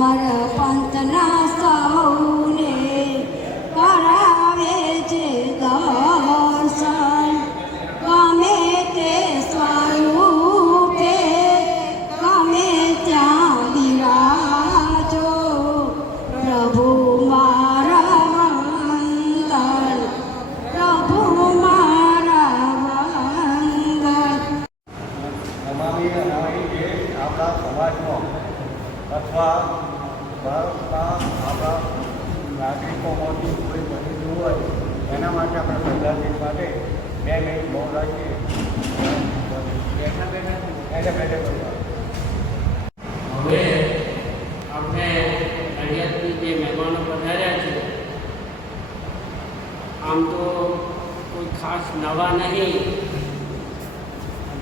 અમર પંથના સૌને કરાવે છે દર્શન, ગમે તે સ્વરૂપે ગમે ત્યાં બિરાજો, પ્રભુ મારા વંદન, પ્રભુ મારા વંદન. નમામી અનામી જે આપણા સમાજમાં અથવા ભારતના આપણા નાગરિકોમાંથી કોઈ બનેલું હોય એના માટે આપણે પ્રજાતિ માટે 2 મિનિટ મૌન રાખીએ. બેઠા બેઠા હવે આપણે નડિયાદથી જે મહેમાનો પધાર્યા છે, આમ તો કોઈ ખાસ નવા નહીં,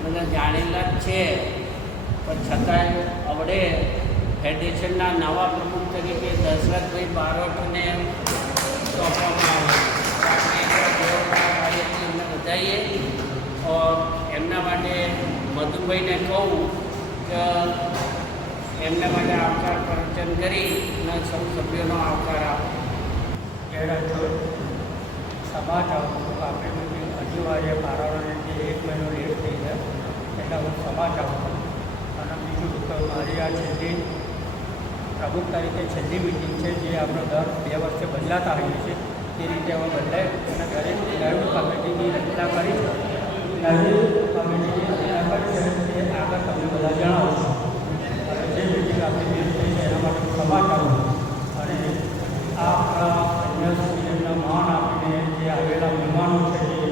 બધા જાણેલા જ છે, પણ છતાંય આપણે ફેડરેશનના નવા પ્રમુખ તરીકે દશરથભાઈ બારોટને સોંપવામાં આવે. એમને બધાઈએ ઓર એમના માટે મધુભાઈને કહું કે એમના માટે આવકાર પ્રવચન કરી અને સૌ સભ્યોનો આવકાર આપો. સમાજ આપણે હજુ આજે કારણોને જે 1 મહિનો લેટ થઈ જાય એટલે હું સમાજ આવું. અને બીજું તો મારી આ છેલ્લી પ્રમુખ તરીકે છેલ્લી મિટિંગ છે, જે આપણે દર 2 વર્ષે બદલાતા હોઈએ છીએ એ રીતે હવે બદલાય અને દરેક નવી કમિટીની રચના કરી છે. નવી કમિટીની રચના કરી છે તે આગળ તમને બધા જણાવશો. અને જે મિટિંગ આપણી મિલ થઈ છે એના માટે સમાજ આવું અને આ આપણા અન્ય એમના માન આપીને જે આવેલા મહેમાનો છે, જે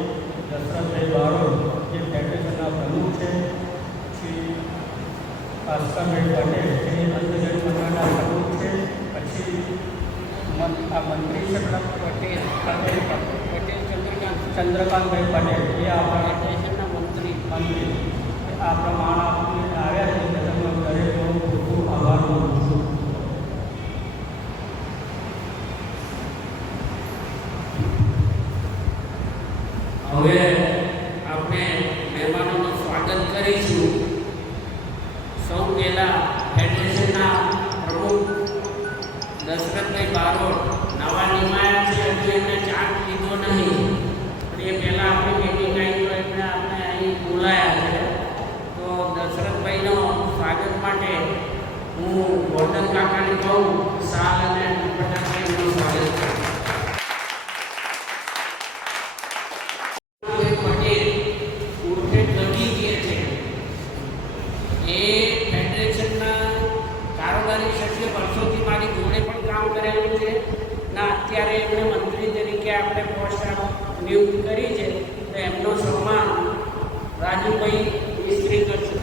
દશરથભાઈ બારોટ જે ફેડરેશનના પ્રમુખ છે, પછી ભાસ્કરભાઈ પટેલ જે અંધજન મંડળના પ્રમુખ છે, પછી આ મંત્રી છે પટેલ ચંદ્રકાંતભાઈ પટેલ એ આપણા ફેડરેશનના મંત્રી આપણા માન આપીને આવ્યા છે. તમે દરેકનો ખૂબ ખૂબ આભાર માનું છું. હવે આપણે મહેમાનોનું સ્વાગત કરીશું. સૌ પહેલાં ફેડરેશનના પ્રમુખ દશરથભાઈ બારોટ નવા નિમાયા છે, હજુ એમને ચાર્જ લીધો નહીં, પણ એ પહેલાં આપણી મિટિંગ આવી તો એમને આપણે અહીં બોલાયા છે. તો દશરથભાઈનો સ્વાગત માટે હું ગોર્ધન કાકાને કહું સાલ અને દુપટ્ટાનું સ્વાગત કરું. વર્ષોથી મારી જોડે પણ કામ કરેલું છે ને અત્યારે એમને મંત્રી તરીકે આપણે પોસ્ટ નિયુક્ત કરી છે, તો એમનો સન્માન રાજુભાઈ મિસ્ત્રી કરશે.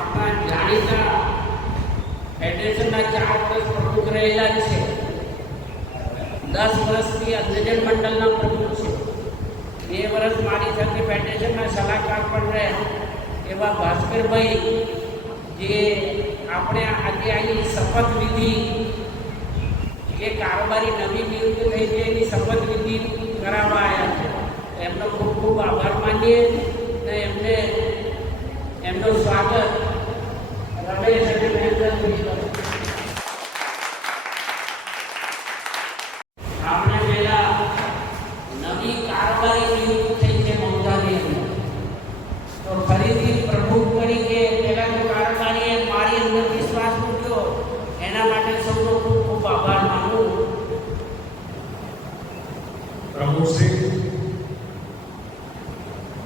આપણા જાણીતા ફેડરેશનના 4 વર્ષ પ્રમુખ રહેલા છે, 10 વર્ષથી અંધજન મંડળના પ્રમુખ છે, 2 વર્ષ મારી સાથે ફેડરેશનના સલાહકાર પણ રહ્યા એવા ભાસ્કરભાઈ, જે આપણે આજે અહીં શપથવિધિ જે કારોબારી નવી નિયુક્ત થઈ છે એની શપથવિધિ કરાવવા આવ્યા છે. એમનો ખૂબ ખૂબ આભાર માનીએ અને એમને એમનું સ્વાગત રમેશ અને મહેન્દ્રભાઈ કરો. આપણે પહેલા નવી કારોબારી નિયુક્ત થઈ છે મમતાની અંદર, તો ફરીથી પ્રમુખ તરીકે પહેલાં તો કારોબારીએ મારી અંદર વિશ્વાસ મૂક્યો, એના માટે સૌનો ખૂબ ખૂબ આભાર માનું. પ્રમુખશ્રી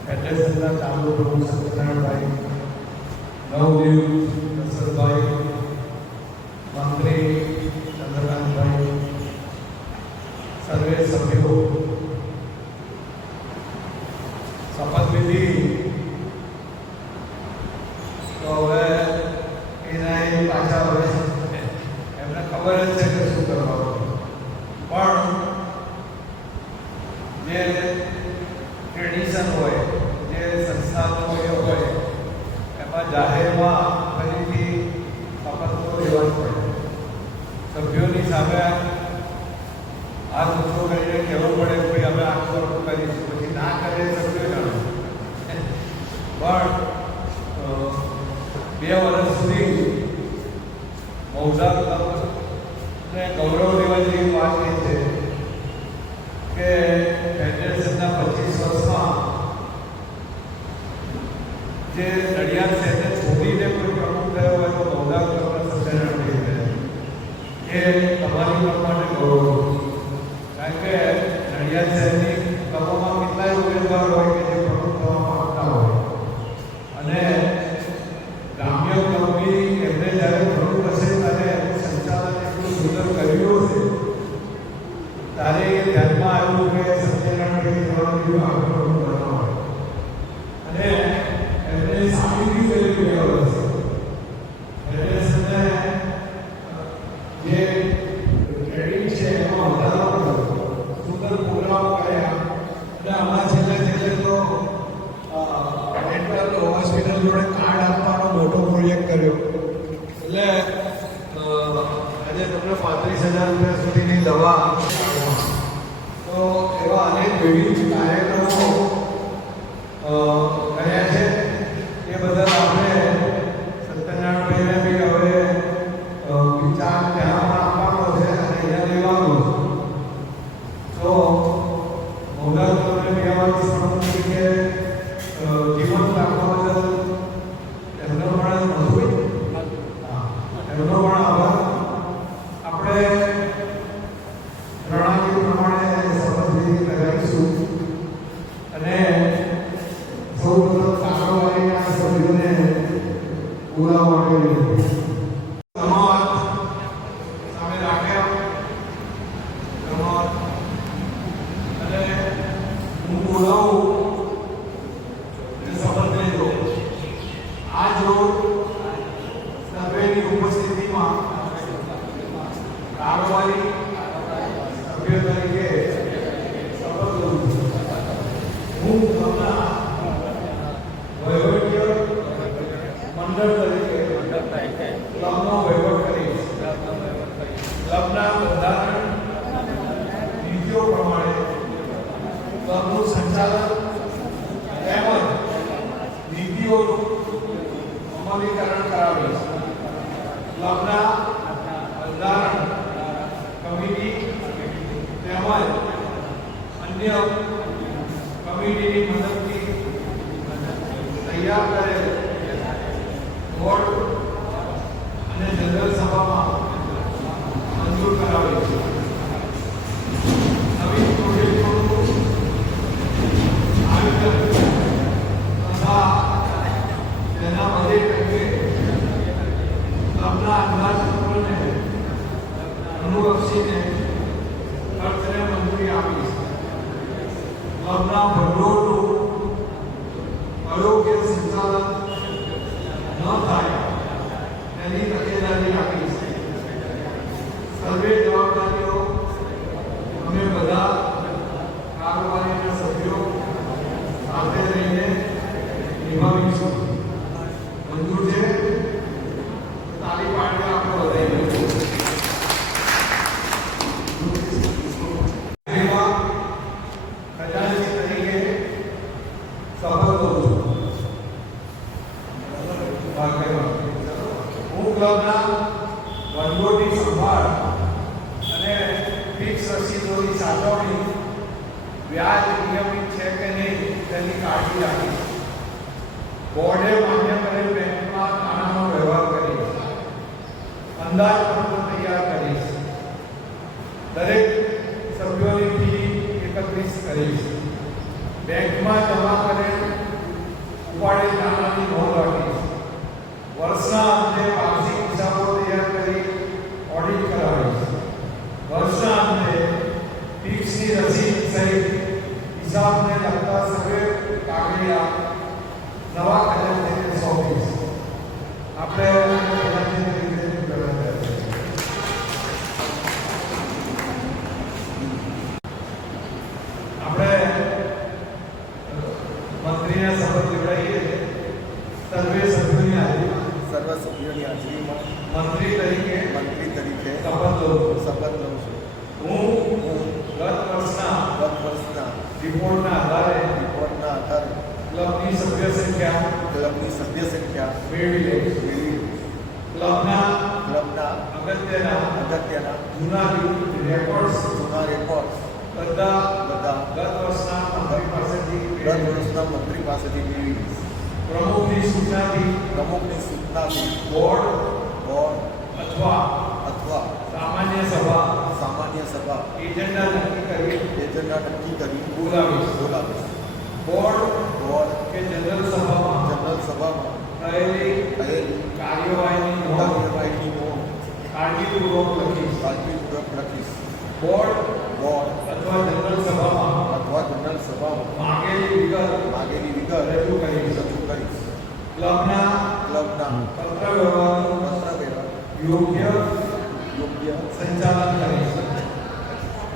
ફેડરેશનના ચાલુ પ્રમુખ સત્યનારાયણભાઈ, નવનિયુક્ત દશરથભાઈ, મંત્રી ચંદ્રકાંતભાઈ, સર્વે સભ્યો, શપથવિધિ તો હવે એના પાછા હવે એમને ખબર જ છે કે શું કરવાનું, પણ જે ટ્રેડિશન હોય, જે સંસ્થાનો હોય એમાં જાહેરમાં ફરીથી શપથ તો લેવા જ પડે. સભ્યોની સામે હાથ ઊંચો કરીને કહેવું પડે કે ભાઈ અમે આ કરીશું, પછી ના કરે સભ્યો જાણો 2 વર્ષ સુધી મૌજા ક્લબને ગૌરવ દેવા જેવી વાત એ છે કે ફેડરેશનના 25 વર્ષમાં જે નડિયાદ શહેરને છોડીને કોઈ પ્રમુખ થયો હોય તો મૌજા ક્લબના સત્યનારાયણ એ તમારી પર માટે ગૌરવ, કારણ કે નડિયાદ શહેરની ક્લબોમાં કેટલાય ઉમેદવાર હોય કે જે પ્રમુખ થવા માંગતા હોય અને ગ્રામ્ય ક્લબની એમને જ્યારે પ્રમુખ હશે ત્યારે એનું સંચાલન એટલું સુંદર કર્યું હશે ત્યારે એ ધ્યાનમાં આવ્યું કે સત્યનારાયણ જવાનું આગળ પ્રમુખ બનવા હોય અને એમને સાબિતી કરી ગયો હશે. ફેડરેશનને જે ટ્રેડિંગ છે એમાં વધારો કર્યો, સુંદર પ્રોગ્રામ કર્યા અને હમણાં છેલ્લે તો મેન્ટલ હોસ્પિટલ જોડે કાર્ડ આપવાનો મોટો પ્રોજેક્ટ કર્યો. એટલે આજે તમને 35,000 રૂપિયા સુધીની દવા, તો એવા અનેક વિવિધ કાર્યક્રમો કર્યા છે. એ બદલ આપણે સત્યનારાયણભાઈને બી હવે વિચાર ત્યાં આપવાનો છે અને અહીંયા લેવાનો છે. તો મૌજા ક્લબને 2 વર્ષ પ્રમુખ તરીકે જીવન રાખવા બદલ એમનો પણ મજબૂત એમનો પણ આભાર. આપણે પ્રણાલી પ્રમાણે શપથવિધિ કરાવીશું અને સૌ પ્રથમ કારોબારીના સભ્યોને બોલાવવા માટે ધન્યવાદ સામે રાખ્યા. ધન્યવાદ. અને હું બોલાવું શપથ લેજો. આજ રોજ સર્વેની ઉપસ્થિતિમાં કારોબારી સભ્ય તરીકે શપથ લઉં છું. હું ક્લબના વહીવટીય મંડળ તરીકે ક્લબનો વહીવટ કરીશ. ક્લબના બંધારણ નીતિઓ પ્રમાણે ક્લબનું સંચાલન તેમજ નીતિઓનું અમલીકરણ કરાવીશ. ક્લબના બંધારણ કમિટી તેમજ અન્ય કમિટીની મદદથી તૈયાર કરેલ બોર્ડ અને જનરલ સભામાં મંજૂર કરાવીશ. નવીન પ્રોજેક્ટોનું આયોજન તથા તેના બજેટ અંગે ક્લબના અંદાજપત્રને અનુલક્ષીને ખર્ચને મંજૂરી આપીશ. ક્લબના ભંડોળનું અયોગ્ય સંચાલન ન થાય તેની તકેદારી રાખીશ. સર્વે જવાબદારીઓ અમે બધા કારોબારીના સભ્યો સાથે રહીને નિભાવીશું. મંજૂર છે? તાળી પાડીને આપણે વધારી દઈશું. ખજાનચી તરીકે શપથ લઉં છું. હું ક્લબના વહીવટી સંભાળ અને ફિક્સ રસીદોની સાચવણી, વ્યાજ નિયમિત છે કે નહીં તેની કાળજી રાખીશ. બોર્ડે માન્ય કરેલ બેંકમાં નાણાંનો વ્યવહાર કરીશ. અંદાજપત્ર તૈયાર કરીશ. દરેક સભ્યોની ફી એકત્રિત કરીશ. બેંકમાં જમા કરેલ ઉપાડેલ નાણાંની નોંધ રાખીશ. વર્ષના અંતે વાર્ષિક હિસાબો તૈયાર કરી ઓડિટ કરાવીશ. વર્ષના અંતે ફિક્સની રસીદ સહિત હિસાબને લગતા સર્વે કાગળિયા નવા ખજાનચીને સોંપીશ. આપણે ખજાનચી તરીકે આપણે મંત્રીના શપથ લેવડાવીએ. સર્વે સભ્યોની હાજરીમાં મંત્રી તરીકે શપથ લઉં છું. હું ગત વર્ષના રિપોર્ટના આધારે ક્લબની સભ્ય સંખ્યા ક્લબની સભ્ય સંખ્યા મેળવી લઈશ. મેળવી ક્લબના ક્લબના અગત્યના જૂના રેકોર્ડ્સ રેકોર્ડ બધા બધા ગત વર્ષના મંત્રી પાસેથી ગત વર્ષના મંત્રી પાસેથી મેળવી પ્રમુખની સૂચનાથી બોર્ડ અથવા સામાન્ય સભા એજન્ડા નક્કી કરી બોલાવીશ. બોર્ડ કે જનરલ સભામાં થયેલી કાર્યવાહીની નોંધ કાળજીપૂર્વક લખીશ. બોર્ડ અથવા જનરલ સભામાં માંગેલી વિગત રજૂ કરીશ. ક્લબના પત્ર વ્યવહારનું યોગ્ય સંચાલન કરીશ.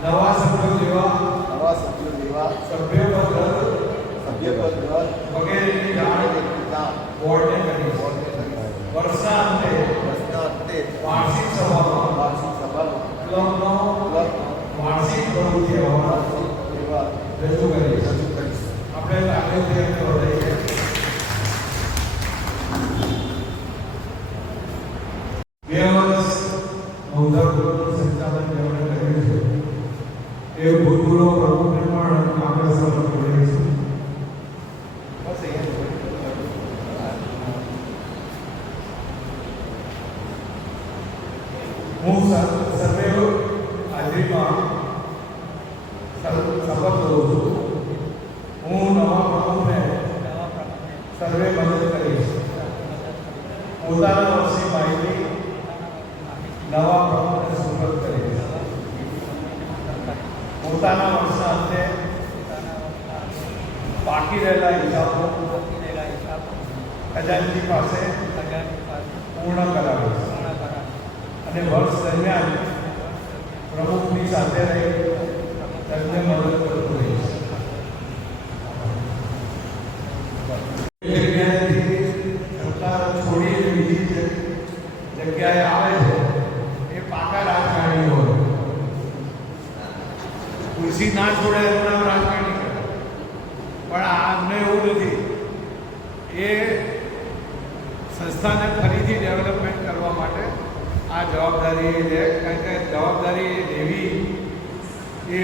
નવા સભ્યો જેવા સભ્યપદ રદ વગેરેની જાણ બોર્ડને કરીશ. વર્ષના અંતે વાર્ષિક સભામાં ક્લબનો વાર્ષિક પ્રવૃત્તિ અહેવાલ રજૂ કરીશ. આપણે આગળથી એમને વધારીએ. બે વર્ષ નવધાપુરનું સંચાલન જેમણે કર્યું છે એ ભૂતપૂર્વ પ્રમુખને પણ આપણે સલાહ કરીએ છીએ. બસ હું સર્વે હાજરીમાં શપથ લઉં છું. હું નવા પ્રમુખને સર્વે મદદ કરીશ. પોતાના વર્ષની માહિતી નવા પ્રમુખને સુપરત કરીશ. પોતાના વર્ષના અંતે બાકી રહેલા હિસાબો ખજાનચી પાસે પૂર્ણ કરાવીશ અને વર્ષ દરમિયાન પ્રમુખની સાથે રહી તેમને મદદ કરતો રહીશ. જગ્યાએથી સત્તા છોડીને બીજી જગ્યાએ આવે છે એ પાકા રાજકારણી હોય. ખુરશી ના છોડે એમના રાજકારણી કરે. પણ આમને એવું નથી. એ સંસ્થાને ફરીથી ડેવલપમેન્ટ કરવા માટે આ જવાબદારી લે. કારણ કે જવાબદારી લેવી એ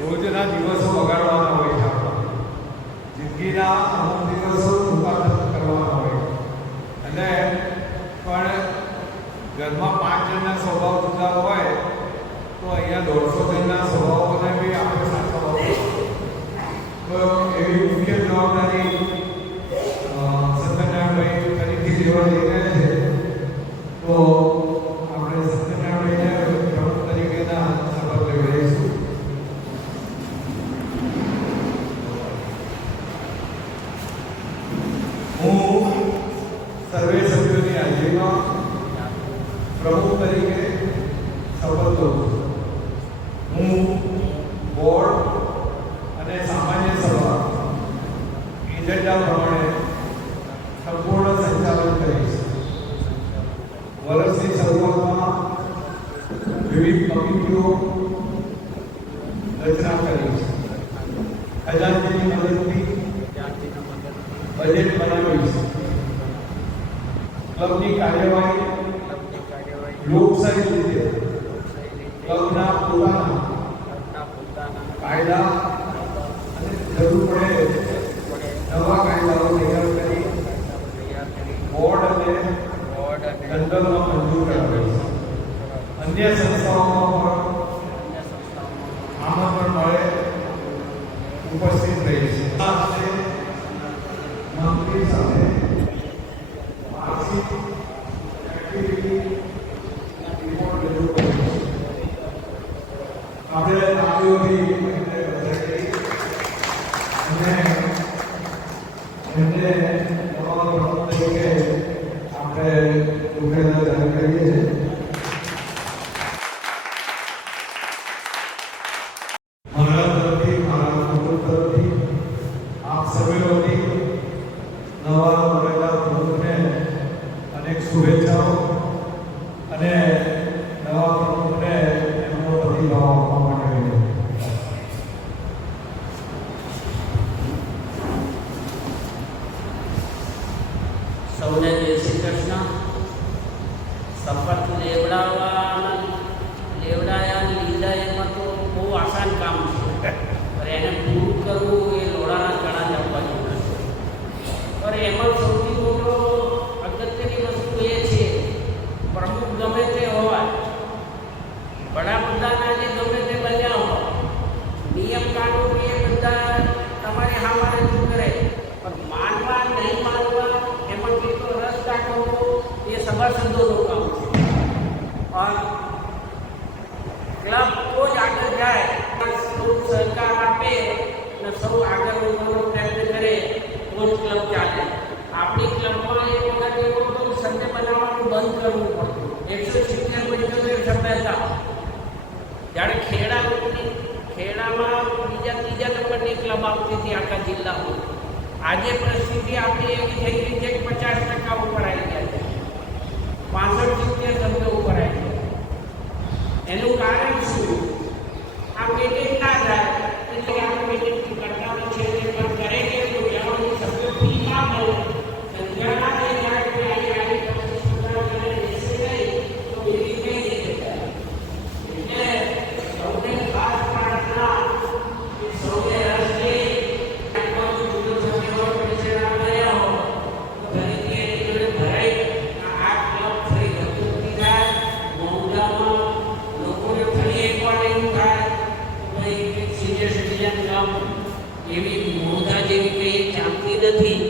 રોજના દિવસો બગાડવાના હોય છે. જિંદગીના અમુક દિવસો ટૂંકા કરવાના હોય અને પણ ઘરમાં 5 જણના સ્વભાવ જુદા હોય તો અહીંયા 150 જણના સ્વભાવોને બી આપણે સાચવવા પડે. તો એવી મુખ્ય જવાબદારી સત્યનારાયણભાઈ ફરીથી લેવા જઈ રહ્યા છે. તો આપણે સત્યનારાયણભાઈને પ્રમુખ તરીકેના શપથ લેવડાવીશું. હું સર્વે સભ્યોની હાજરીમાં પ્રમુખ તરીકે શપથ લઉં છું. હું બોર્ડ અને સામાન્ય સભા એજન્ડા પ્રમાણે સંપૂર્ણ સંચાલન કરીશ. વર્ષની શરૂઆતમાં વિવિધ કમિટીઓ રચના કરીશ. ખજાનચીની મદદથી બજેટ બનાવીશ. ક્લબની કાર્યવાહી લોકશાહી રીતે ક્લબના પોતાના કાયદા અને જરૂર પડે નવા કાયદાઓ તૈયાર કરી બોર્ડ અને જનરલમાં મંજૂર કરાવીશ. અન્ય સંસ્થાઓમાં પણ આમાં પણ મારે ઉપસ્થિત રહીશ. મંત્રી સાથે વાર્ષિક એક્ટિવિટી રિપોર્ટ રજૂ કરીશ. આપણે તાળીઓથી એમને વધારી અને એમને નવા પ્રમુખ તરીકે આપણે ઉમેદવાર જાહેર કરીએ છીએ. મારા તરફથી, મારા કુટુંબ તરફથી આપ સર્વેથી નવા મળેલા પ્રમુખને અનેક શુભેચ્છાઓ અને નવા પ્રમુખને એમનો પ્રતિભાવ આપવા માટે સૌને જય શ્રી કૃષ્ણ. શપથ લેવડાયા લીધા એમાં તો બહુ આસાન કામ છે, પણ એને પૂરું કરવું એ લોડાના ગળા જપવા જેવું છે. પણ એમાં સૌથી મોટો અગત્યની વસ્તુ એ છે, પ્રમુખ ગમે તે હોય, વડાપ્રધાન આજે ગમે તે બન્યા હોય, નિયમ કાનૂન એ બધા તમારે સામારે શું કરે, પણ માનવા નહીં માનવા એમાં કેટલો રસ દાખવવો એ સભાસદોનું કામ છે. પણ ક્લબ તો જ આગળ જાય, સૌ સહકાર આપે અને સૌ આગળ વધવાનો પ્રયત્ન કરે તો જ ક્લબ ચાલે. આપણી ક્લબમાં એક વખત એવો હતો સન્ડે બનાવવાનું બંધ કરવું પડતું. 170-75 સભ્ય હતા. જ્યારે ખેડામાં ત્રીજા નંબરની ક્લબ આવતી હતી આખા જિલ્લામાં. આજે પરિસ્થિતિ આપણી એવી થઈ ગઈ છે કે 50% ઉપર આવી ગયા છે, 65-70 સભ્યો ઉપર આવી ગયા. એનું કારણ શું? આ મીટિંગ ના થાય એટલે આ મીટિંગ કરતા છે પણ કરે કે જવાની સભ્યો ફી ના મળે, સંખ્યા ના થઈ જાય કે આવી સુધારા કરે દેશે નહીં તો મીટિંગ નહીં થઈ જાય. એટલે સૌને ખાસ પ્રાર્થના કે સૌને રસ લઈ એવી મોંઘા જેવી કંઈ ચાલતી નથી.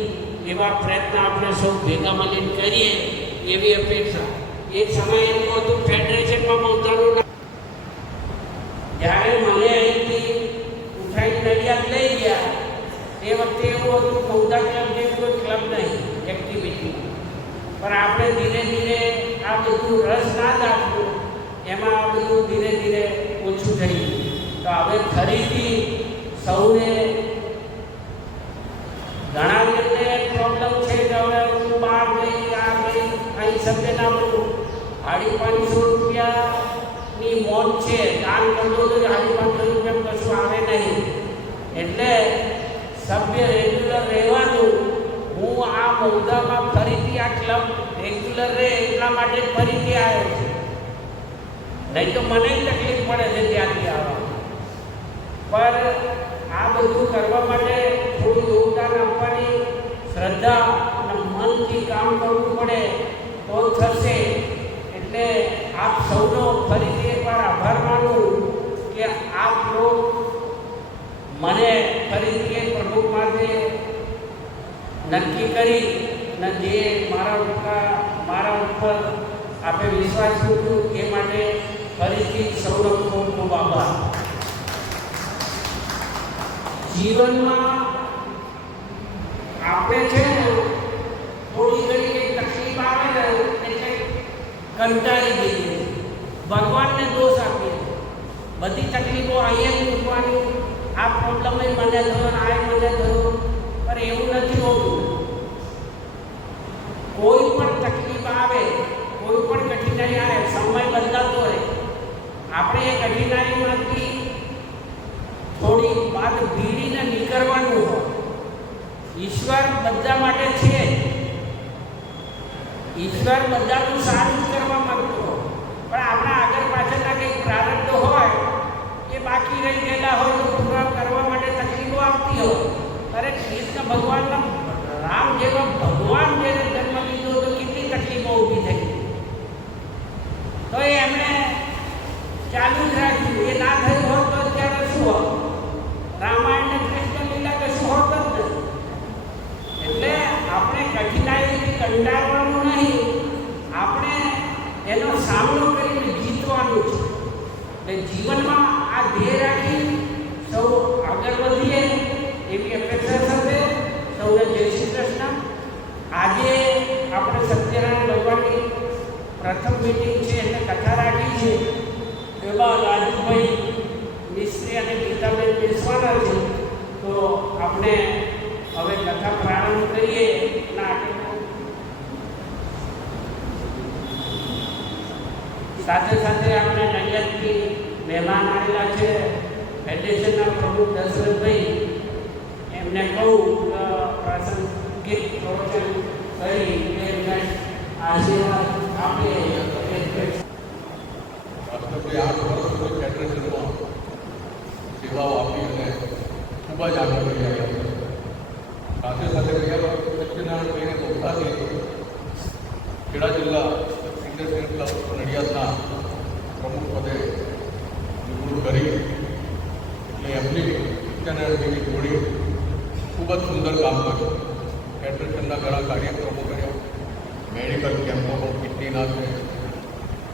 એવા પ્રયત્ન આપણે સૌ ભેગા મળીને કરીએ એવી અપેક્ષા. એક સમય એવું હતું ફેડરેશનમાં મોંઘાનું, જ્યારે મને અહીંથી ઉઠાઈ નડિયાદ લઈ ગયા તે વખતે એવું હતું મોંઘા ક્લબ જેવી કોઈ ક્લબ નહીં એક્ટિવિટી. પણ આપણે ધીરે ધીરે આ બધું રસ ના દાખવું એમાં આ બધું ધીરે ધીરે ઓછું થઈ ગયું. તો હવે ફરીથી સૌને ઘણા લોકોને પ્રોબ્લેમ છે કે હવે હું બહાર ગઈ આ ગઈ અહીં સભ્ય ના મળું. 550 રૂપિયાની મોત છે, દાન કરવો તો 550 રૂપિયા કશું આવે નહીં. એટલે સભ્ય રેગ્યુલર રહેવાનું. હું આ મોંઘામાં ફરીથી આ ક્લબ રેગ્યુલર રહે એટલા માટે ફરીથી આવ્યો છું, નહીં તો મને તકલીફ પડે છે ત્યાંથી આવવા. પર આ બધું કરવા માટે થોડું યોગદાન આપવાની શ્રદ્ધા અને મનથી કામ કરવું પડે તો થશે. એટલે આપ સૌનો ફરીથી એકવાર આભાર માનું કે આપ લોક મને ફરીથી એક પ્રમુખ માટે નક્કી કરી અને જે મારા ઉપર આપે વિશ્વાસ મૂક્યું એ માટે ફરીથી સૌનો ખૂબ ખૂબ આભાર. જીવનમાં આપણે છે ને થોડી ઘણી કંઈ તકલીફ આવે ને એટલે કંટાળી જઈએ, ભગવાનને દોષ આપીએ. બધી તકલીફો અહીંયા મૂકવાની, આ પ્રોબ્લેમ મને થયો આ મને થયો, પણ એવું નથી હોતું. કોઈ પણ તકલીફ આવે, કોઈ પણ કઠિનાઈ આવે, સમય બદલાતો રહે. આપણે એ કઠિનાઈમાંથી થોડી વાત ભીડીને નીકળવાનું હોય. ઈશ્વર બધા માટે છે, ઈશ્વર બધાનું સારું જ કરવા માંગતો હોય, પણ આપણા આગળ પાછળના કંઈક પ્રારબ્ધ હોય એ બાકી રહી ગયેલા હોય તો પૂરા કરવા માટે તકલીફો આવતી હોય. અરે કૃષ્ણ ભગવાનના રામ જેવા ભગવાન જેને જન્મ લીધો તો કેટલી તકલીફો ઊભી થઈ, તો એમણે ચાલુ જ રાખ્યું. એ ના થયું હોત તો અત્યારે શું હોત? રામાયણ ને કૃષ્ણ લીલા કશું હોત જ નહીં. એટલે આપણે કઠિનાઈથી કંટાળવાનું નહીં, આપણે એનો સામનો કરીને જીતવાનું છે. એટલે જીવનમાં આ ધ્યેય રાખી સૌ આગળ વધીએ એવી અપેક્ષા સાથે સૌને જય શ્રી કૃષ્ણ. આજે આપણે સત્યનારાયણ ભગવાનની પ્રથમ મીટિંગ છે એટલે કથા રાખી છે. એમાં રાજુભાઈ મિસ્ત્રી અને ગીતાબેન બેસવાના છે. તો આપણે હવે કથા પ્રારંભ કરીએ. સાથે સાથે આપણે નડિયાદથી મહેમાન આવેલા છે ફેડરેશનના પ્રમુખ દશરથભાઈ. એમને કહું પ્રાસંગિક પ્રવચન કરી આશીર્વાદ આપે. વાસ્તવમાં 8 વર્ષ સુધી ફેડરેશનમાં સેવાઓ આપી અને ખૂબ જ આગળ વધી રહ્યા છે. સાથે સાથે ગયા વર્ષ સત્યનારાયણ મોટાથી ખેડા જિલ્લા ઇન્ડસ્ટ્રીયલ ક્લબ નડિયાદના પ્રમુખ પદે નિમણૂક કરી એટલે એમની સત્યનારાયણની જોડી ખૂબ જ સુંદર કામ કર્યું. ફેડરેશનના ઘણા કાર્યક્રમો કર્યા, મેડિકલ કેમ્પો પણ કિડનીના છે,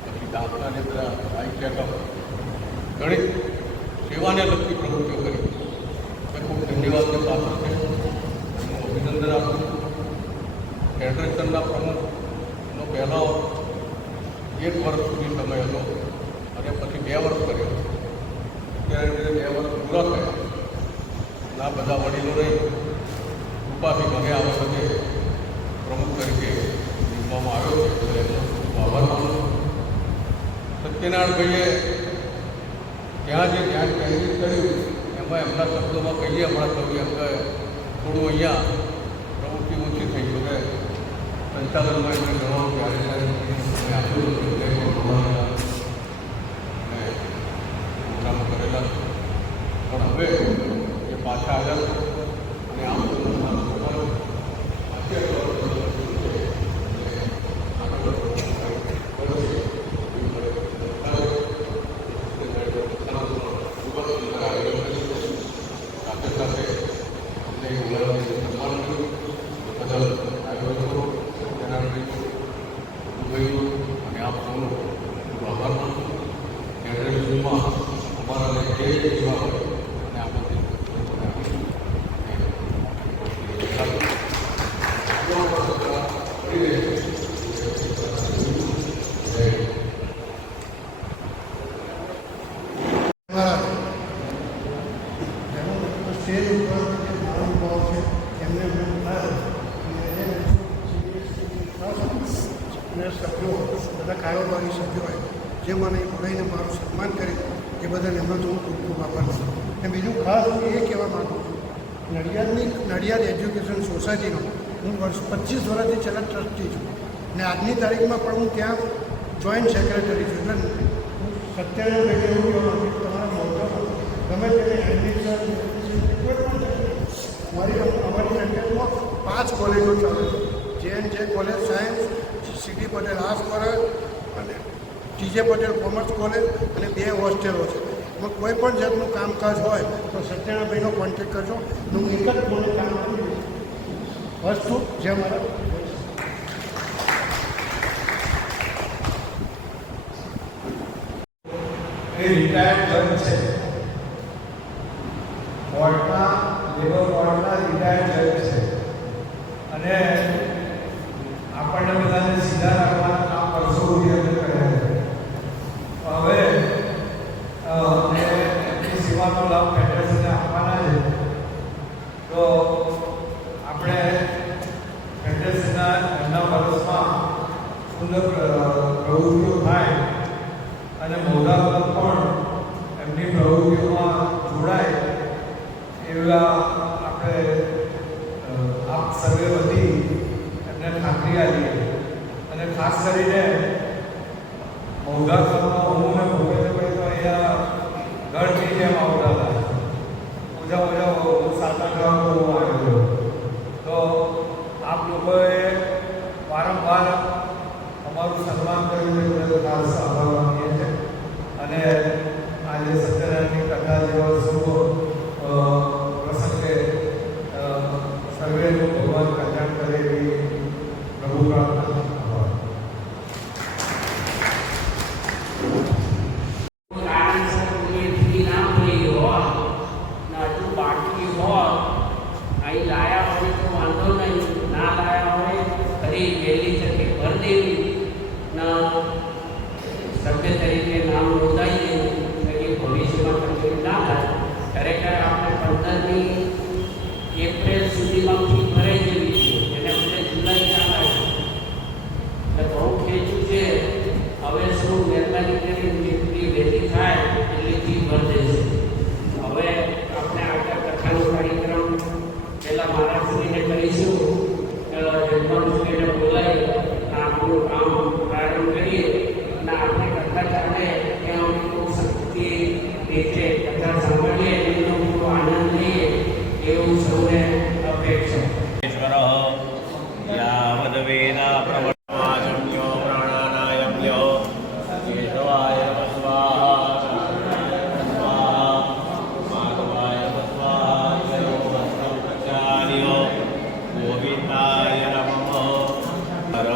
પછી દાંતના ને બધા આઈ ચેકઅપ, ઘણી સેવાને લગતી પ્રવૃત્તિઓ કરી. મેં ખૂબ ધન્યવાદને પાત્ર છે, હું અભિનંદન આપું છું. ફેડરેશનના પ્રમુખનો પહેલો 1 વર્ષ સુધી સમય હતો અને પછી 2 વર્ષ કર્યો. અત્યારે 2 વર્ષ પૂરા થયા. ના બધા વડીલો નહીં, કૃપાથી મને આ વખતે પ્રમુખ તરીકે નીમવામાં આવ્યો છે, એટલે એમનો ખૂબ આભાર માનું છું. સત્યનારાયણભાઈએ ત્યાં જે ધ્યાન કેન્દ્રિત કર્યું એમાં એમના શબ્દોમાં કહીએ હમણાં કહ્યું એમ કે થોડું અહીંયા પ્રવૃત્તિ ઓછી થઈ ગયું કે સંચાલનમાં એમને જણાવ્યું કે આજે મેં આપ્યું હતું પ્રોગ્રામો કરેલા છે, પણ હવે એ પાછા આવ્યા છે અને આમ સ્ટેજ ઉપર જે મહાનુભાવ છે એમને મેં બોલાવ્યો અને સભ્યો બધા કારોબારી સભ્યોએ જે મને બોલાવીને મારું સન્માન કર્યું એ બદલ એમનો તો હું ખૂબ ખૂબ આભાર માનું. અને બીજું ખાસ હું એ કહેવા માગું છું, નડિયાદ એજ્યુકેશન સોસાયટીનો હું વર્ષ 25 વર્ષથી છેલ્લા ટ્રસ્ટી છું અને આજની તારીખમાં પણ હું ત્યાં જોઈન્ટ સેક્રેટરી છું. એટલે હું સત્યનારાયણ એવું કહેવા માગું છું, તમારા મોટા ગમે તેને એડમિશન અમારી નડિયાદમાં 5 કોલેજો ચાલે છે. JNJ કોલેજ સાયન્સ, સીડી પટેલ આર્ટ્સ કોલેજ અને TJ પટેલ કોમર્સ કોલેજ અને 2 હોસ્ટેલો છે. એમાં કોઈ પણ જાતનું કામકાજ હોય તો સત્યનારાયણભાઈનો કોન્ટેક્ટ કરજો. હું એક જ મને કામ આપી દઈશ. વસ્તુ જે મારા એ રિટાયર્ડ જજ છે, કોર્ટના લેબર કોર્ટના રિટાયર્ડ જજ છે અને આપણને બધાને સીધા રાખવાના કામ વર્ષો સુધી અમે કર્યા છે. હવે એમની સેવાનો લાભ ફેડરેશનને આપવાના છે, તો આપણે ફેડરેશનના એમના વર્ષમાં સુંદર પ્રવૃત્તિઓ થાય અને મોટા ક્લબ પણ એમની પ્રવૃત્તિઓમાં જોડાય એવા આપણે આપ સર્વે વધી એમને ખાતરી આપીએ. અને ખાસ કરીને મોટા ક્લબમાં હું ને ભૂપેન્દ્રભાઈ તો અહીંયા ઘરની જેમ આવતા હતા. ઓછા ઓછા 7-8 વાર હું આવ્યો છું. તો આપ લોકોએ વારંવાર અમારું સન્માન કર્યું એ બદલ ખાસ આભાર માનીએ છીએ. અને આજે સત્યનારાયણની કથા જેવા શુભ પ્રસંગે સર્વેનું ભગવાન કલ્યાણ કરે એવી પ્રભુ પ્રાર્થના. અહીં લાયા હોય તો વાંધો નહીં, ના લાયા હોય ફરી વહેલી તકે ભર દેવી સભ્ય તરીકે નામ નોંધાઈ દેવું કે ભવિષ્યમાં તકલીફ ના થાય. ખરેખર આપણે 15મી એપ્રિલ સુધીમાં ફી ભરાઈ જેવી છે, એને આપણે જુલાઈ ચાલે એટલે બહુ ખેંચું છે. હવે શું મહેરબાની કરી જેટલી વહેલી થાય એટલી ફી ભરી દઈશું. હવે આપણે આગળ કથાનો કાર્યક્રમ પહેલાં મહારાજશ્રીને કરીશું, યજમાનશ્રીને બોલાવી આપણું કામ પ્રારંભ કરીએ અને આપણે કથા ચાલે ત્યાં શક્તિ રીતે કથા સાંભળીએ એનો પૂરો આનંદ લઈએ એવું સૌને અપેક્ષા. યાવદ વેદા પ્રવર્તમાચમ્યો પ્રાણાનાયમ્યો કેશવાય નમઃ સ્વાહા સ્વાહા માધવાય નમઃ સ્વાહા જયો વસ્ત્રમ પ્રચાર્યો ગોવિંદાય નમઃ હર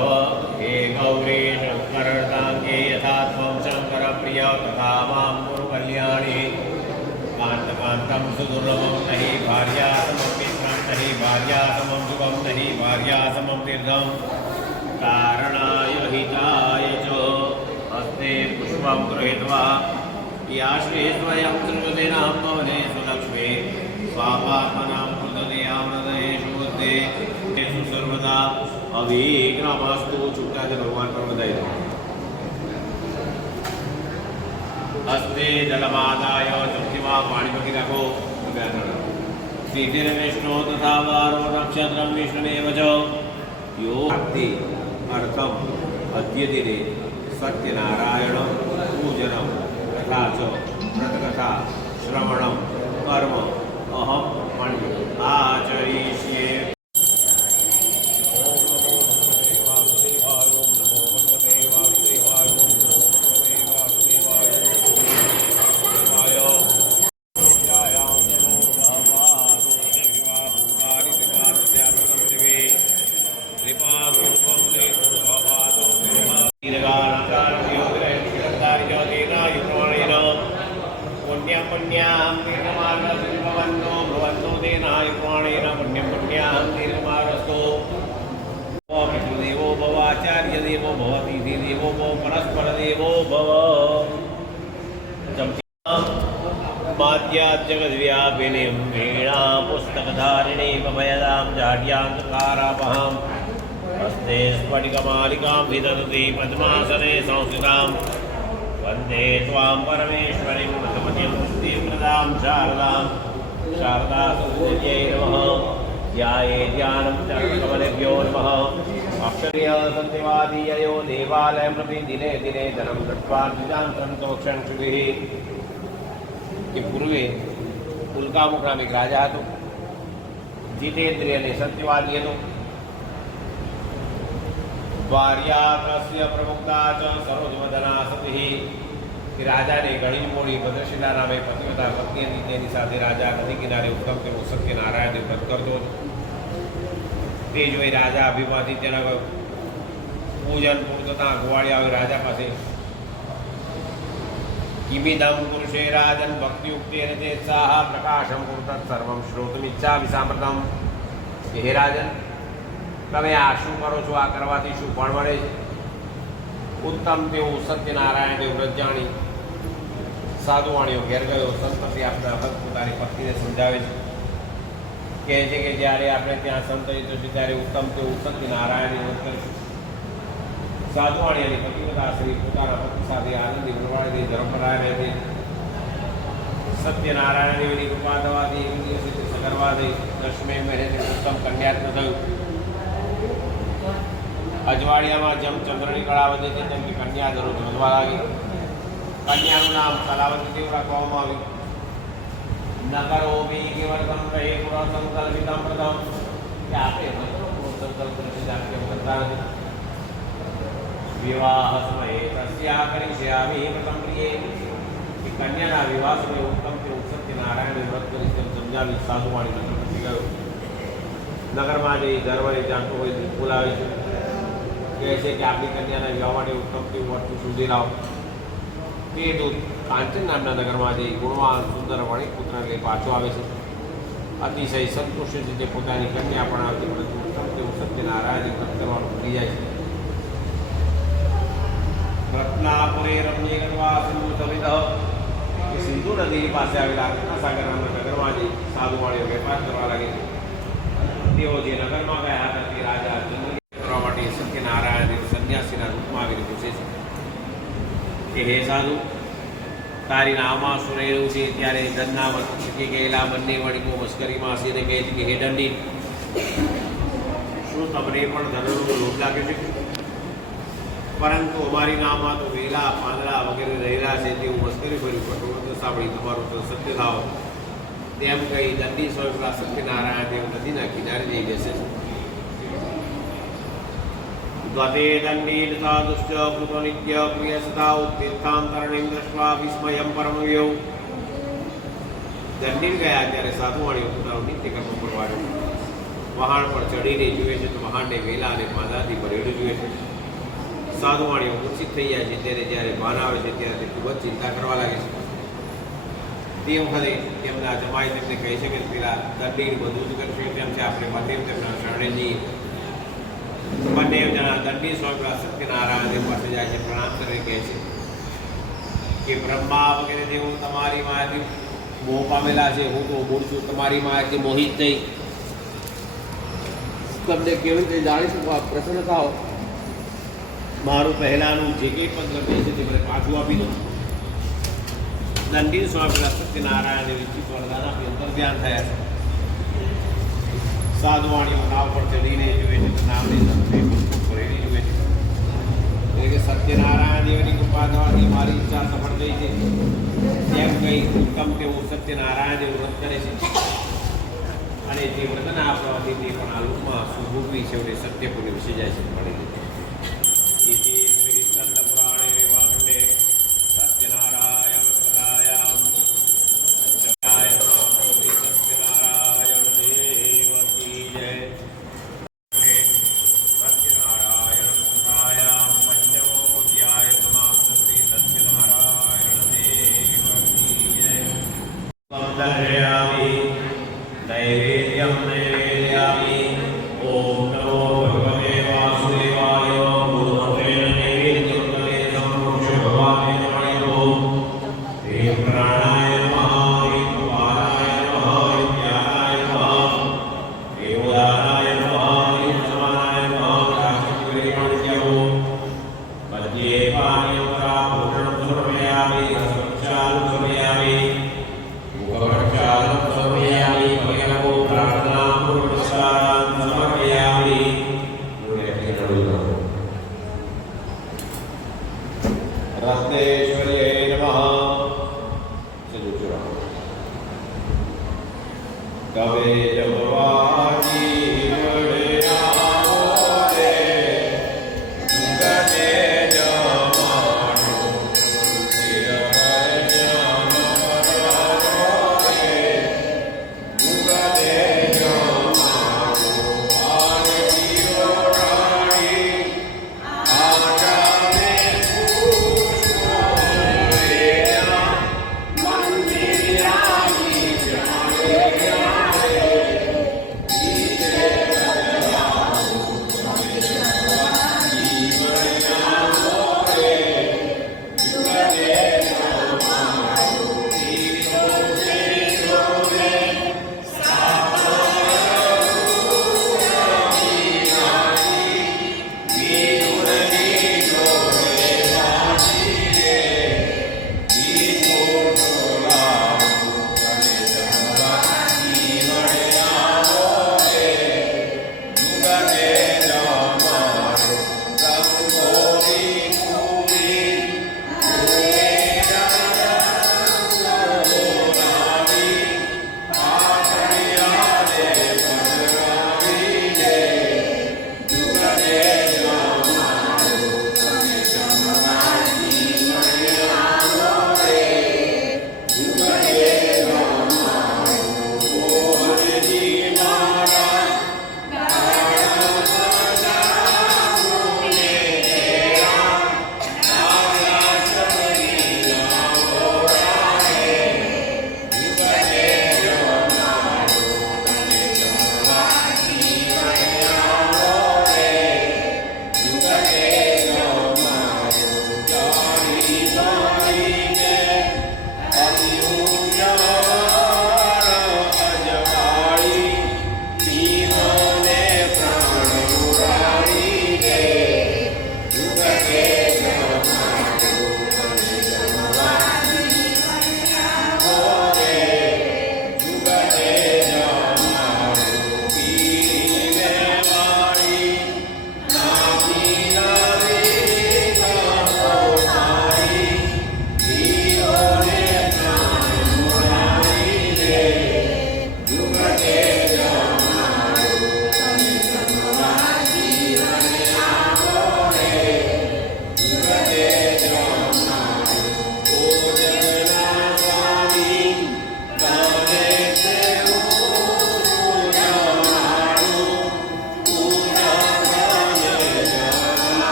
હે ગૌરી શંકરતાંગે યથા ત્વં શંકર પ્રિય તથા માં ગુરુ કલ્યાણી કાંતકાંતમ સુદુર્લભમ નહિ ભાર્યાસમં મિત્રં નહિ ભાર્યાસમં સુખં નહિ ભાર્યાસમં તીર્થં કારણાય હિતાય ચ હસ્તે પુષ્પં ગૃહીત્વા યાશ્રે સ્વયં સૃજતેનાં પવને સુલક્ષ્મે સ્વાપાત્મનાં મૃતદેહામૃતયેષુ વૃદ્ધેષુ સર્વદા અવિઘ્નમસ્તુ. છૂટા છે ભગવાન પર બધાય હસ્તે જલમાદાય ચમચીમાં પાણી મૂકી રાખો. સિદ્ધિર વિષ્ણુ તથા વારો નક્ષત્રમ વિષ્ણુમેવ ચ યો ભક્તિ અર્થમ અદ્ય દિને સત્યનારાયણ પૂજનમ તથા ચ વ્રતકથા શ્રવણમ કર્મ અહમ મણિ આચરિષ્યે. દેવો ભવ આચાર્ય દેવો ભવ તિથિ દેવો ભવ પરસ્પર દેવો ભવ. માધ્યાત જગદ્વ્યાપિનીં વીણા પુસ્તકધારિણીં ભયદાં જાડ્યાંધકારાપહાં હસ્તે સ્ફટિકમાલિકાં વિદધતી પદ્માસને સંસ્થિતાં વંદે ત્વાં પરમેશ્વરીં ભગવતીં તીવ્રતાં શારદાં શારદા સુરજ્यै નમઃ. ध्याये ध्यानं चरणकमलेभ्यो नमः. अक्षर्य सत्यवादीययो देवालयं प्रति दिने दिने धनं दृष्ट्वा द्विजान्तरं तोक्षंक्षुभिः. એ પૂર્વે ઉલ્કામુખ નામે એક રાજા હતો. જીતેન્દ્રિય અને સત્યવાદી હતો. દ્વાર્યાતસ્ય પ્રમુક્તા ચ સરોજવદના સતીઃ. કે રાજાને ઘણી મોડી ભદ્રશિલા નામે પતિવ્રતા પત્ની હતી. તેની સાથે રાજા નદી કિનારે ઉત્તમ તેવું સત્યનારાયણને વ્રત કરતો હતો. તે જોઈ રાજા અભિમાથી તેના પૂજન પૂર્તતા ગોવાળિયા આવી રાજા પાસે કિમિદમ પુરુષે રાજન ભક્તિયુક્તિ અને તે સાહ પ્રકાશમ પૂર્તત સર્વમ શ્રોતુમિચ્છામિ સાંપ્રતમ. કે હે રાજન, તમે આ શું કરો છો? આ કરવાથી શું ફળ મળે છે? ઉત્તમ તેવું સત્યનારાયણને વ્રત જાણી સાધુવાણીઓ ઘેર ગયો. સંતતિ આપતા ભક્ત પોતાની પત્નીને સમજાવે છે. કહે છે કે જ્યારે આપણે ત્યાં સંત જશું ત્યારે ઉત્તમ તેવું સત્યનારાયણને વ્રત કરીશું. સાધુવાણી અને પતિવ્રતા શ્રી પોતાના પતિ સાથે આનંદી પ્રમાણેથી ધર્મ કરાવે છે. સત્યનારાયણની એવી કૃપા થવાથી એક દિવસે સગર્ભાથી 10મે મહિને ઉત્તમ કન્યાત્મ થયું. અજવાળિયામાં જેમ ચંદ્રની કળા વધે છે તેમ કન્યા દરરોજ વધવા લાગી. કન્યાનું નામ કલાવતી દેવ રાખવામાં આવ્યું. નકરોમી કેવલમ રહે પુરા સંકલ્પિતમ પ્રથમ. કે આપણે સંકલ્પ કરતા નથી. વિવાહ સમયે તસ્યા કરીષ્યામિ પ્રથમ પ્રિયે. કે કન્યાના વિવાહ સમયે ઉત્તમ તે સત્યનારાયણને વ્રત કરી તેમ સમજાવી સાધુવાણી નગર પછી ગયો. નગરમાં જઈ ધર્મને જાણતો હોય બોલાવે છે. કહે છે કે આપણી કન્યાના વિવાહ માટે ઉત્તમ તે વસ્તુ સુધી લાવો. તે દૂત કાંચન નામના નગરમાં જઈ ગુણવાન સુંદર વણિક પુત્રને લઈ પાછો આવે છે. અતિશય સંતુષ્ટ છે તે પોતાની કન્યા પણ આવતી પરંતુ ઉત્તમ તેવું સત્યનારાયણને વ્રત કરવાનું ભૂલી જાય છે. રત્નાપુરે રમણીય કરવા સિંધુ સમિત. કે સિંધુ નદીની પાસે આવેલા રત્નાસાગર નામના નગરમાં જઈ સાધુવાણીઓ વેપાર કરવા લાગે છે. તેઓ જે નગરમાં ગયા હતા તે રાજા કરવા માટે સત્યનારાયણ સંન્યાસીના રૂપમાં આવીને પૂછે છે કે હે સાધુ, તારી નાવમાં શું રહેલું છે? ત્યારે ધનના શીખી ગયેલા બંને વણિકો મશ્કરીમાં હસીને કહે છે કે હે દંડી, શું તમને પણ ધનનો લોભ લાગે છે? પરંતુ અમારી નામમાં તો વેલા પાંદડા વગેરે રહેલા છે તેવું મસ્કરી ભર્યું કટોળું સાંભળી તમારું તો સત્ય લાવો તેમ કહી દંડી સ્વયં સત્યનારાયણ દેવ નદીના કિનારે જઈ બેસે છે. द्वते दण्डीन साधुश्च कृतनित्य प्रियसदा उत्तीर्थान्तरणीं दृष्ट्वा विस्मयं परमव्यौ. દંડીન ગયા ત્યારે સાધુવાણીઓ પોતાનું નિત્ય કર્મ કરવાનું વહાણ પર ચડીને જુએ છે તો વહાણને વેલા અને પાંદડાથી ભરેલું જુએ છે. સાધુવાણીઓ મૂર્છિત થઈ જાય છે ત્યારે જ્યારે ભાન આવે છે ત્યારે તે ખૂબ જ ચિંતા કરવા લાગે છે. તે વખતે તેમના જમાઈ તેમને કહે છે કે પેલા દંડીન બધું જ કરશે તેમ છે આપણે બંને તેમના શરણે જઈએ. બંને જણા દંડી સ્વામી સત્યનારાયણ પાસે જાય છે. પ્રણામ કરીને કહે છે કે બ્રહ્મા વગેરે દેવો તમારી માયાથી મોહ પામેલા છે. હું તો મૂળ છું, તમારી માયાથી મોહિત થઈ. તમને કેવી રીતે જાણી શકું? આપ પ્રસન્ન થાઓ. મારું પહેલાનું જે કંઈ પણ ગમે છે તે મને પાછું આપી દો. દંડી સ્વામી સત્યનારાયણ વિચિત વરદાન આપી અંતર ધ્યાન થયા છે. સાધુવાણીઓ નાવ પર ચડીને જુએ છે તો નાવની સાથે બિલકુલ ભરેલી જુએ છે. એટલે કે સત્યનારાયણ દેવની કૃપા થવાથી મારી ઈચ્છા સફળ થઈ છે. જેમ કંઈ ઉત્તમ તેવું સત્યનારાયણ દેવ વ્રત કરે છે અને જે વ્રતના આપવાથી તે પણ આ લોકમાં સુભોગવી છે અને સત્ય પુણ્ય વિશે જાય છે. પડે શ્રી સ્કંદ પુરાણે વાહંડે સત્યનારાયણ સદાયામ સત્યનારાયણ દેવ કી જય. સત્યનારાયણ સદાયામ પંચમોધ્યાય સમાપ્ત. શ્રી સત્યનારાયણ દેવ કી જય. દર્શયામિ નૈવેદ્યમ નૈવેદ્યામિ. ઓમ નમો ભગવતે વાસુદેવાય.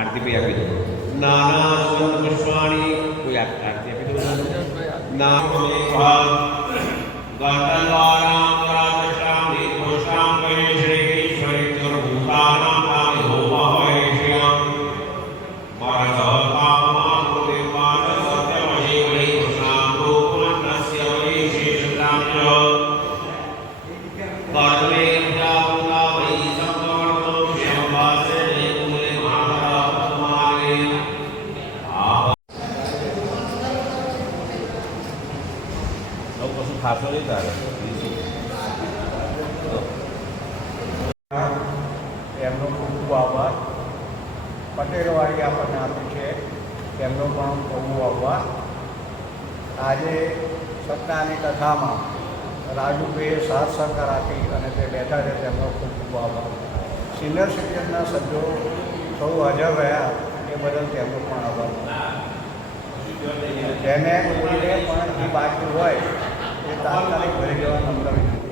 आरती पे આપી દો નાના સુગંધ પુષ્પાણી કોઈ આરતી આપી દો નામ મેઘા ગાંડલવારામ રાતશામ નિર્ઘોષામ કૈ શ્રી ઈશ્વરી સર્વભૂતાનાં કામે હોમહય શ્યામ મારા સહકામા કૃતે પાઠ સત્યમહી વૈ ઘોષામ ગોકુલસ્ય વૈ શેષરામ કર્મે જાઉના વૈ સંવર્તો શ્યામવાસે મૂલે મારા પદ્માને ખાસો નહીં તારે એમનો ખૂબ ખૂબ આભાર. પટેલવાળી આપણને આપી છે તેમનો પણ ખૂબ ખૂબ આભાર. આજે સત્યનાની કથામાં રાજુભાઈએ સાથ સહકાર આપી અને તે બેઠા છે તેમનો ખૂબ ખૂબ આભાર. સિનિયર સિટીઝનના સભ્યો સૌ હાજર રહ્યા એ બદલ તેમનો પણ આભાર. તેને કોઈને પણ જે બાકી હોય એ તાત્કાલિક ભરી જવા નમ્ર વિનંતી.